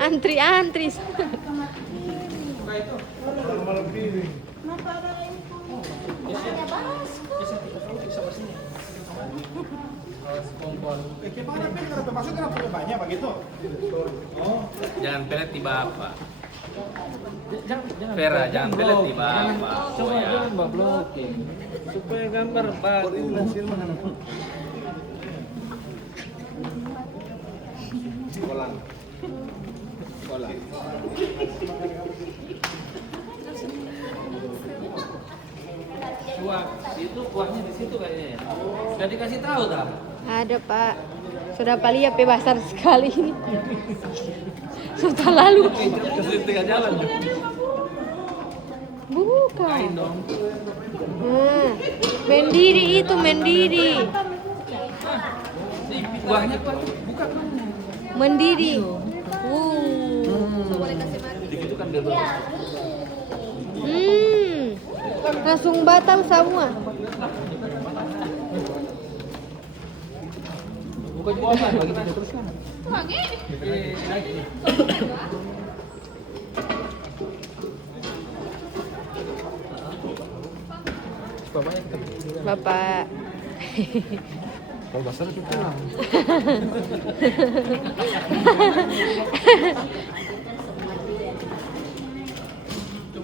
Antri-antri. Jangan pelet di bapak. Vera, jangan pelet di bapak. Coba jangan blocking supaya gambar bagus. Kolang. Kuah itu kuahnya di situ kayaknya ya. Sudah dikasih tahu dah. Ada Pak. Sudah Pak lihat besar sekali ini. Sudah lalu. Ke tengah jalan. Bukan. Kain dong. Nah, Mendiri itu Mendiri. Kuahnya Pak, buka kan. Mendiri. Dikit itu kan biar bagus. Langsung batal semua. Bukan buah apa? Bagi kita terus kan. Bapaknya kita Bapak. kalau basah itu pulang.